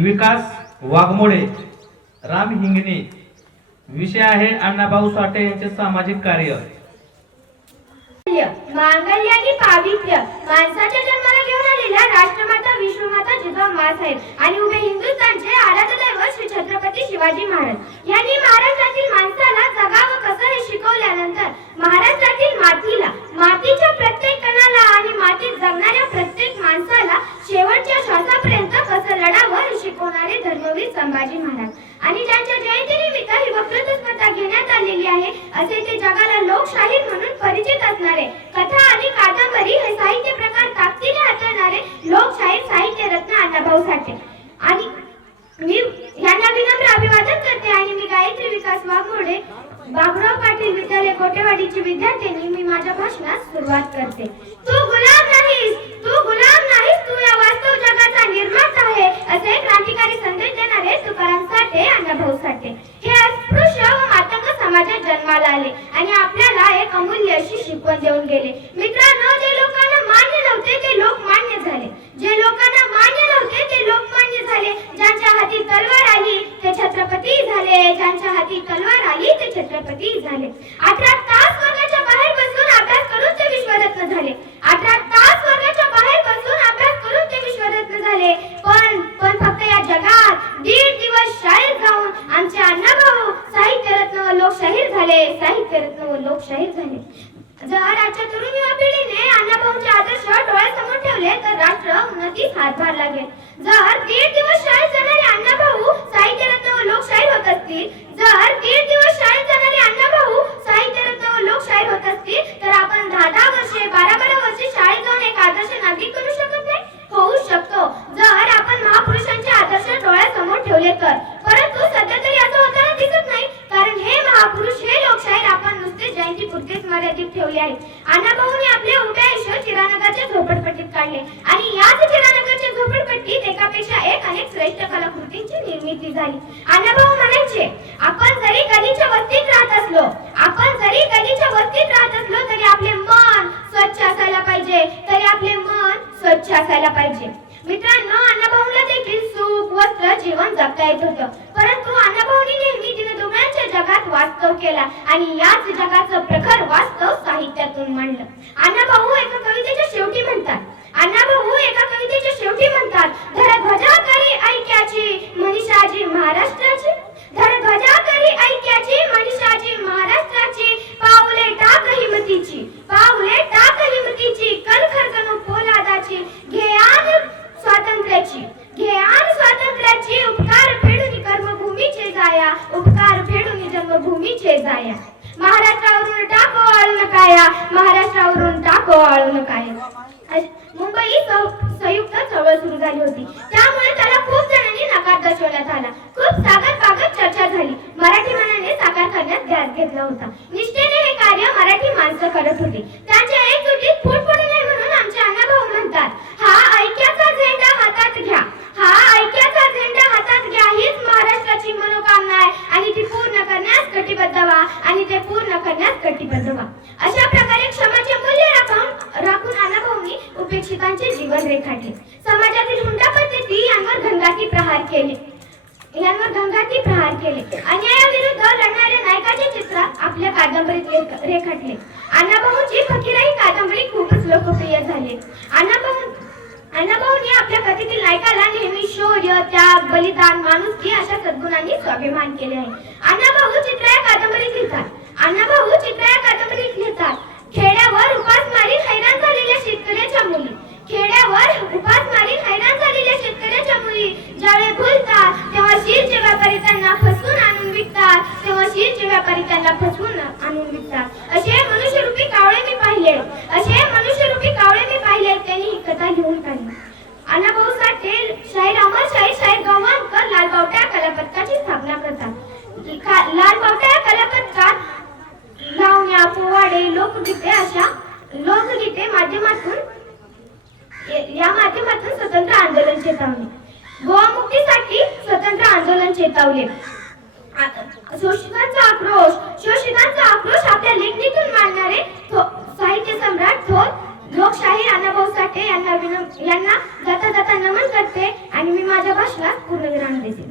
विकास वाघमोडे, राम हिंगणे. विषय आहे अण्णाभाऊ साठे यांचे सामाजिक कार्य. मांगल्याने पावित्र्य. माणसाच्या जन्माला घेऊन आलेल्या राष्ट्रमाता विश्वमाता जिजाऊ माँसाहेब आणि उभे हिंदुस्थानचे आराध्य दैवत श्री छत्रपती शिवाजी महाराज यांनी महाराष्ट्रातील माणसाला जगावं कसं हे शिकवल्यानंतर महाराष्ट्रातील मातीला, मातीच्या प्रत्येक कणाला आणि मातीत जगणाऱ्या प्रत्येक माणसाला शेवटच्या श्वासापर्यंत कसं लढावं हे शिकवणारे धर्मवीर संभाजी महाराज आणि ज्यांच्या जयंतीनिमित्त ही वक्तृत्व स्पर्धा घेण्यात आलेली आहे असे ते जगाला लोकशाहीर म्हणून परिचित असणारे, कथा आणि कादंबरी हे साहित्य प्रकार ताकदीने हाताळणारे लोकशाहीर साहित्य रत्न अण्णाभाऊ साठे. आणि मी यांना विनम्र अभिवादन करते आणि मी गायत्री विकास वाघमोडे, बाबुराव पाटील विद्यालय कोटेवाडीची विद्यार्थिनी मी माझ्या भाषणास सुरुवात करते. तू गुलाम नाहीस, तू गुलाम नाहीस, तू या वास्तव जगाचा निर्माता आहे असे क्रांतिकारी संदेश देणारे तुकाराम साठे, अण्णाभाऊ साठे हे अस्पृश्य व मातंग समाजात जन्माला आले आणि आपल्याला एक अमूल्य अशी शिकवण देऊन गेले. मित्रांनो, जे लोकांना मान्य नव्हते ते लोकमान्य झाले, जे लोकांना मान्य नव्हते ते लोकमान्य झाले. ज्यांच्या हाती तलवार आली ते छत्रपती झाले, ज्यांच्या हाती तलवार आली ते छत्रपती झाले. 18 तास वर्गाच्या बाहेर बसून अभ्यास करून ते विश्वरत्न झाले. 18 तास वर्गाच्या बाहेर बसून अभ्यास करून ते विश्वरत्न झाले. पण फक्त या जगात 1.5 दिवस शाळेत जाऊन आमचे अण्णाभाऊ साहित्यरत्न व लोकशाहीर झाले, साहित्यरत्न व लोकशाहीर झाले. जर आजच्या तरुण युवा पिढीने अण्णाभाऊंचे आदर्श डोळ्यासमोर ठेवले तर राष्ट्र उन्नतीस हातभार लागेल. जर 1.5 दिवस शाळेत जाणारे अण्णाभाऊ साहित्यरत्न व लोकशाहीर होत असतील, जर 1.5 दिवस शाळेत जाणारे अण्णाभाऊ साहित्यरत्न व लोकशाहीर होत असतील तर आपण 10 वर्षे 12 वर्षे शाळेत जाऊन एक आदर्श नागरिक करू शकत नाही? होऊ शकतो जर आपण महापुरुषांचे आदर्श डोळ्यासमोर ठेवले तर. परंतु सध्या तरी असं होताना दिसत नाही, कारण हे महापुरुष, हे लोकशाहीर आपण नुसते जयंतीपुरतेच मर्यादित ठेवले आहे. अण्णाभाऊंनी आपले उभे आयुष्य चिरानगरच्या झोपडपट्टीत काढले आणि याच चिरानगरच्या झोपडपट्टीत एकापेक्षा एक अनेक श्रेष्ठ कलाकृतींची निर्मिती झाली. अण्णाभाऊ म्हणायचे, आपण जरी गलीच्या वस्तीत राहत असलो, आपण जरी गलीच्या वस्तीत राहत असलो तरी आपले मन स्वच्छ असायला पाहिजे, तरी आपले मन स्वच्छ असायला पाहिजे. मित्रांनो, अण्णाभाऊंना देखील सुख, वस्त्र, जीवन जगता येत होतं, परंतु अण्णाभाऊंनी नेहमी दिनदुबळ्यांच्या जगात वास्तव केला आणि याच जगाचं प्रखर वास्तव साहित्यातून मांडलं. अण्णाभाऊ एका कवितेच्या शेवटी म्हणतात, अण्णाभाऊ एका कवितेच्या शेवटी म्हणतात, धरध्वजा करी ऐक्याची मनीषाजी महाराष्ट्राची, धरध्वजा करी ऐक्याची मनीषाजी महाराष्ट्राची, पाऊले टाक हिमतीची, पाऊले टाक हिमतीची, कल खरकणू पोलादाची, घे आन स्वातंत्र्याची, घे आन स्वातंत्र्याची, उपकार फेडून कर्मभूमीचे जाया, उपकार फेडून जन्मभूमीचे जाया, महाराष्ट्रावरून टाको आळून काया, महाराष्ट्रावरून टाको आळून काया. मुंबई संयुक्त चळवळ सुरू झाली होती, त्यामुळे त्याला खूप जणांनी नकार दर्शवण्यात आला. खूप सागत चर्चा झाली. मराठी मनाने साकार करण्यात ध्यास घेतला होता. निष्ठेने हे कार्य मराठी माणसं करत होती. त्यांच्या एकजुटीत फूट पडू नये म्हणून आमचे अण्णाभाऊ म्हणतात, हा ऐक्याचा झेंडा हातात घ्या, हा ऐक्याचा झेंडा हातात घ्या, हीच महाराष्ट्राची मनोकामना आहे आणि ती पूर्ण करण्यास कटिबद्ध व्हा, आणि ते पूर्ण करण्यास कटिबद्ध व्हा. अशा प्रकारे क्षमाचे मूल्य राखून अण्णाभाऊंनी उपेक्षितांचे जीवन रेखाटले. समाजातील हुंडा पद्धती यांवर घंगाटी प्रहार केले, अन्यायाविरुद्ध लढणाऱ्या नायकाचे चित्र आपल्या कादंबरीत रेखाटले. अण्णाभाऊंची फकीरा ही कादंबरी खूपच लोकप्रिय झाली. अण्णाभाऊंनी आपल्या कथेतील नायकाला नेहमी शौर्य, त्याग, बलिदान, माणुसकी अशा सद्गुणांनी स्वाभिमान केले आहे. अण्णाभाऊ चित्र या कादंबरीत लिहितात, खेड्यावर उपासमारी हैराण झालेल्या शेतकऱ्याच्या मुली, खेड्यावर उपासमारी हैराण झालेल्या शेतकऱ्याच्या मुली ज्यावेळी भुलतात तेव्हा शीरचे व्यापारी त्यांना फसवून आणून विकतात, तेव्हा शीरचे व्यापारी त्यांना फसवून आणून विकतात. असे मनुष्यरूपी कावळे मी पाहिले, असे मनुष्यरूपी कावळे मी पाहिले, त्यांनी ही कथा लिहून काढली. अण्णाभाऊ साठे शाहीर अमर शाहीर गव्हाणकर लालबावटा कलापथकाची स्थापना करतात. लालबावटा कलापथकात लावण्या, पोवाडे, लोकगीते अशा लोकगीते माध्यमातून स्वतंत्र आंदोलन चेतावले. गोवा मुक्तीसाठी स्वतंत्र आंदोलन चेतावले. शोषितांचा आक्रोश आपल्या लेखणीतून मांडणारे साहित्य सम्राट थोर लोकशाहीर अण्णाभाऊ साठे यांना जाता नमन करते आणि मी माझ्या भाषणास पूर्णविराम देते.